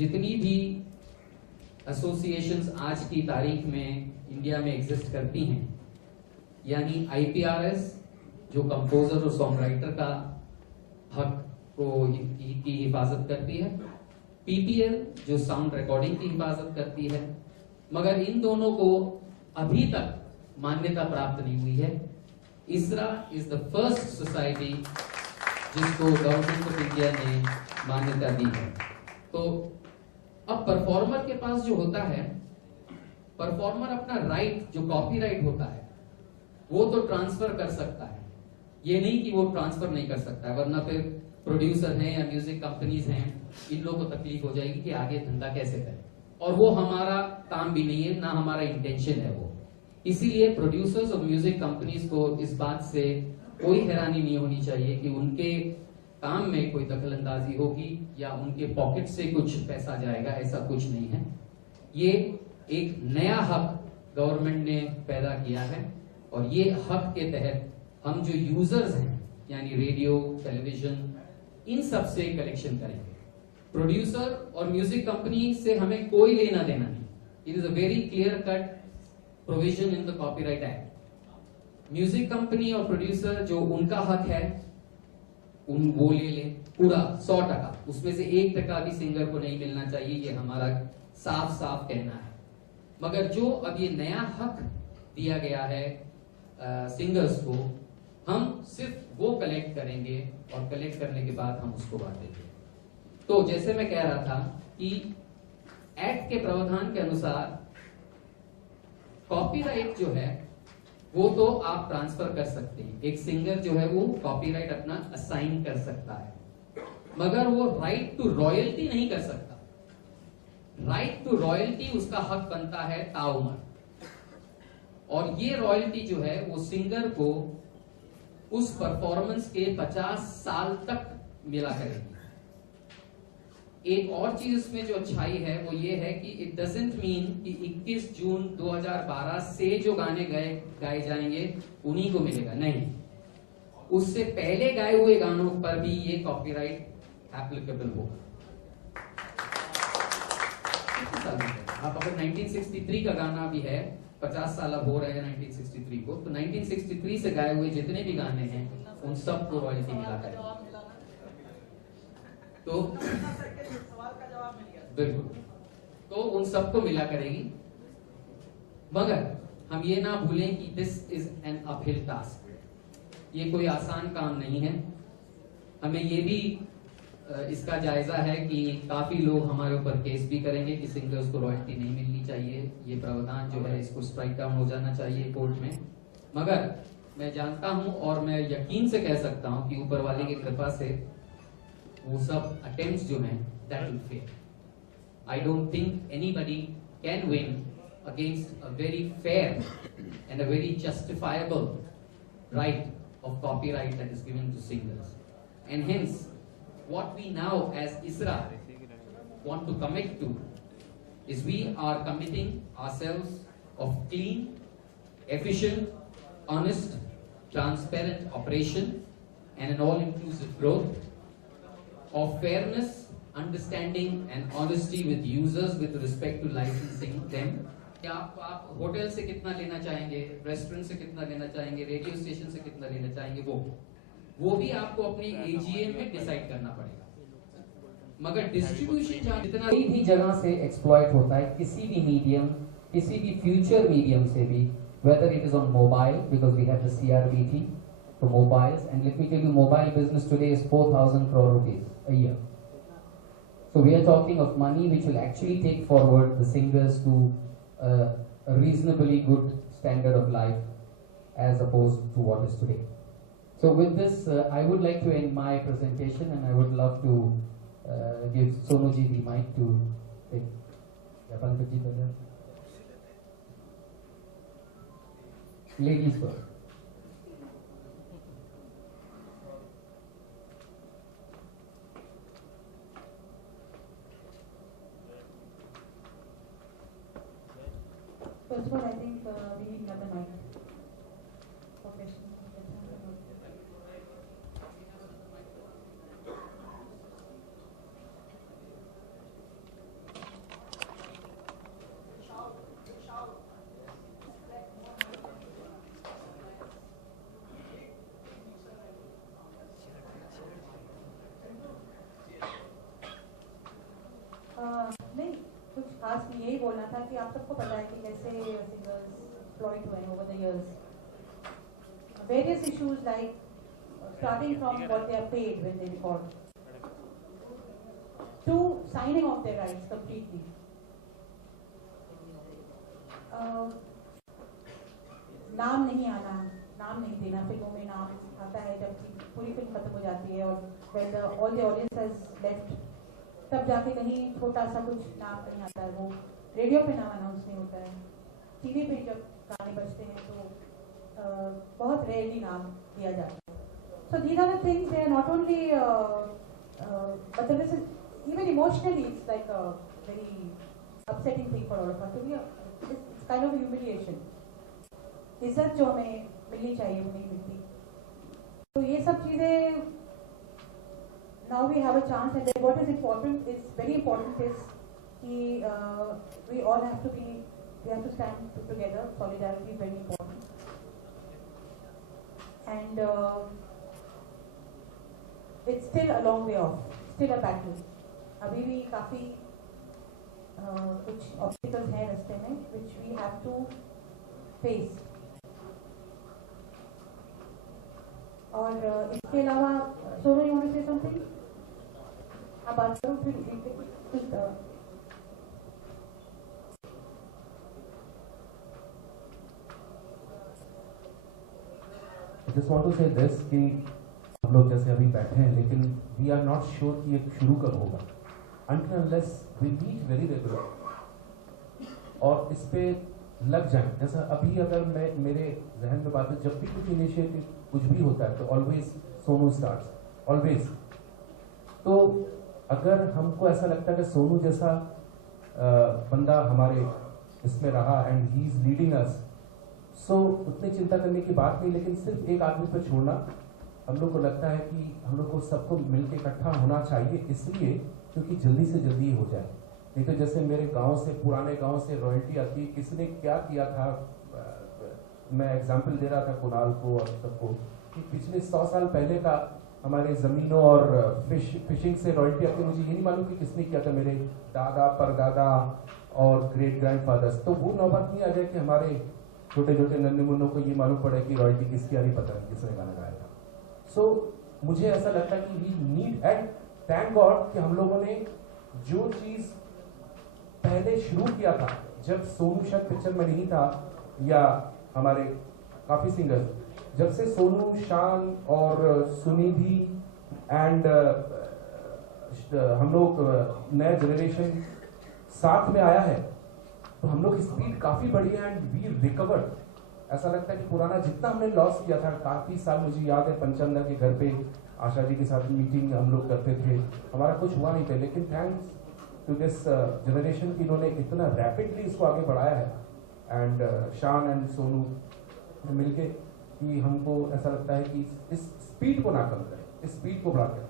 जितनी भी एसोसिएशंस आज की तारीख में इंडिया में एग्जिस्ट करती हैं, यानी आईपीआरएस जो कंपोजर और सॉन्ग राइटर का हक की हिफाजत करती है, पीपीएल जो साउंड रिकॉर्डिंग की हिफाजत करती है, मगर इन दोनों को अभी तक मान्यता प्राप्त नहीं हुई है। इसरा इज द फर्स्ट सोसाइटी जिसको गवर्नमेंट ऑफ इंडिया ने मान्यता दी है। तो अब परफॉर्मर के पास जो होता है, परफॉर्मर अपना राइट जो कॉपीराइट होता है वो तो ट्रांसफर कर सकता है, ये नहीं कि वो ट्रांसफर नहीं कर सकता है, वरना फिर प्रोड्यूसर हैं या म्यूजिक कंपनीज हैं, इन लोगों को तकलीफ हो जाएगी कि आगे धंधा कैसे करें, और वो हमारा काम भी नहीं है, ना हमारा इंटेंशन है वो। इसीलिए प्रोड्यूसर्स और म्यूजिक कंपनीज को इस बात से कोई हैरानी नहीं होनी चाहिए कि उनके काम में कोई दखल अंदाजी होगी या उनके पॉकेट से कुछ पैसा जाएगा, ऐसा कुछ नहीं है। ये एक नया हक गवर्नमेंट ने पैदा किया है और ये हक के तहत हम जो यूजर्स हैं यानी रेडियो, टेलीविजन, इन सब से कलेक्शन करेंगे। प्रोड्यूसर और म्यूजिक कंपनी से हमें कोई लेना देना नहीं। It is a very clear cut provision in the copyright act. Music company और प्रोड्यूसर जो उनका हक है वो ले ले पूरा 100%, उसमें से 1% भी सिंगर को नहीं मिलना चाहिए, ये हमारा साफ साफ कहना है। मगर जो अब ये नया हक दिया गया है सिंगर्स को, हम सिर्फ वो कलेक्ट करेंगे और कलेक्ट करने के बाद हम उसको बांटेंगे। तो जैसे मैं कह रहा था कि एक्ट के प्रावधान के अनुसार कॉपीराइट जो है वो तो आप ट्रांसफर कर सकते हैं, एक सिंगर जो है वो कॉपीराइट अपना असाइन कर सकता है, मगर वो राइट टू रॉयल्टी नहीं कर सकता। राइट टू रॉयल्टी उसका हक बनता है ताउमर, और ये रॉयल्टी जो है वो सिंगर को उस परफॉर्मेंस के 50 साल तक मिला करेगी। एक और चीज इसमें जो अच्छाई है वो ये है कि इट डजंट मीन कि 21 जून 2012 से जो गाने गाए जाएंगे उन्हीं को मिलेगा, नहीं, उससे पहले गाए हुए गानों पर भी ये कॉपीराइट एप्लीकेबल होगा। आप अगर 1963 का गाना भी है, 50 साल अब हो रहे हैं 1963 को, तो 1963 से गाए हुए जितने भी गाने हैं उन सबको रॉयल्टी मिला करेगी। तो बिल्कुल, तो उन सबको मिला करेगी। मगर हम ये ना भूलें कि this is an uphill task, ये कोई आसान काम नहीं है। हमें ये भी इसका जायजा है कि काफी लोग हमारे ऊपर केस भी करेंगे कि सिंगर्स को रॉयल्टी नहीं मिलनी चाहिए, ये प्रावधान जो है इसको स्ट्राइक डाउन हो जाना चाहिए कोर्ट में। मगर मैं जानता हूं और मैं यकीन से कह सकता हूं कि ऊपर वाले की कृपा से वो सब अटेम्प्ट्स जो हैं that will fail. I don't think anybody can win against a very fair and a very justifiable right of copyright that is given to singers. And hence, what we now as ISRA want to commit to is we are committing ourselves of clean, efficient, honest, transparent operation and an all-inclusive growth, of fairness, understanding and honesty with users with respect to licensing them. क्या आप hotel से कितना लेना चाहेंगे, restaurant से कितना लेना चाहेंगे, रेडियो स्टेशन से कितना लेना चाहेंगे, वो भी आपको अपनी एजीएम में डिसाइड करना पड़ेगा। मगर डिस्ट्रीब्यूशन जहां जितना भी जगह से एक्सप्लॉइट होता है, किसी भी मीडियम, किसी भी फ्यूचर मीडियम से भी, whether it is on mobile because we have the CRBT for mobiles, and let me tell you, mobile business today is 4,000 crore rupees a year. So we are talking of money which will actually take forward the singers to a reasonably good standard of life as opposed to what is today. So with this, I would like to end my presentation and I would love to give Sonuji the mic to take. Ladies first. First of all, I think we need another mic for questions. नहीं, कुछ खास नहीं, यही बोलना था कि आप सबको पता है कि कैसे सिंगर्स एक्सप्लॉइट हुए हैं over the years. Various issues like starting from what they are paid when they record to signing off their rights completely. नाम नहीं आना, नाम नहीं देना, फिल्मों में नाम आता है जब पूरी फिल्म खत्म हो जाती है और when all the audience has left, तब जाके कहीं छोटा सा कुछ नाम नहीं आता है. वो रेडियो पे नाम अनाउंस नहीं होता है, टीवी पे जब गाने बजते हैं तो बहुत रेयरली नाम दिया जाता है. So these are the things. They are not only, but this is even emotionally, it's like a very upsetting thing for all of us. So it's kind of a humiliation. इज्जत जो हमें मिलनी चाहिए वो नहीं मिलती. तो ये सब चीजें now we have a chance, and then what is important is very important is कि we all have to be, we have to stand together. Solidarity is very important, and it's still a long way off, still a battle. अभी भी काफी कुछ obstacles हैं रास्ते में which we have to face. और इसके अलावा Sonu, you want to say something? आप बात करो फिर. I just want to say this कि हम लोग जैसे अभी बैठे हैं, लेकिन वी आर नॉट श्योर कि ये शुरू कब होगा. Until unless we meet very regular और इस पे लग जाए. जैसा अभी अगर मैं मेरे जहन में बात है, जब भी कुछ इनिशिएटिव कुछ भी होता है तो ऑलवेज सोनू स्टार्ट्स, ऑलवेज. तो अगर हमको ऐसा लगता है कि सोनू जैसा बंदा हमारे इसमें रहा and he is leading us, so उतनी चिंता करने की बात नहीं. लेकिन सिर्फ एक आदमी पर छोड़ना हम लोग को लगता है कि हम लोग को सबको मिलकर इकट्ठा होना चाहिए, इसलिए क्योंकि जल्दी से जल्दी हो जाए. नहीं तो जैसे मेरे गांव से, पुराने गांव से रॉयल्टी आती है, किसने क्या किया था. मैं एग्जांपल दे रहा था कुणाल को और सबको कि पिछले 100 साल पहले का हमारे जमीनों और फिशिंग से रॉयल्टी आती है. मुझे ये नहीं मालूम कि किसने किया था, मेरे दादा, परदादा और ग्रेट ग्रैंडफादर्स. तो वो नौबत नहीं आ जाए कि हमारे छोटे छोटे नन्हे मुन्नों को ये मालूम पड़े कि रॉयल्टी किसकी आ रही, पता नहीं किसने गाना गाया था. सो मुझे ऐसा लगता है कि we need, and thank god कि हम लोगों ने जो चीज पहले शुरू किया था, जब सोनू शायद पिक्चर में नहीं था, या हमारे काफी सिंगर्स, जब से सोनू, शान और सुनिधि एंड हम लोग नया जनरेशन साथ में आया है, तो हम लोग की स्पीड काफी बढ़ी है एंड वी रिकवर्ड. ऐसा लगता है कि पुराना जितना हमने लॉस किया था, काफी साल मुझे याद है पंचंदा के घर पे आशा जी के साथ मीटिंग हम लोग करते थे, हमारा कुछ हुआ नहीं था. लेकिन थैंक्स टू दिस जनरेशन की इन्होंने इतना रैपिडली इसको आगे बढ़ाया है, एंड शान एंड सोनू मिलके कि हमको ऐसा लगता है कि इस स्पीड को ना कम करें, इस स्पीड को बढ़ा करें.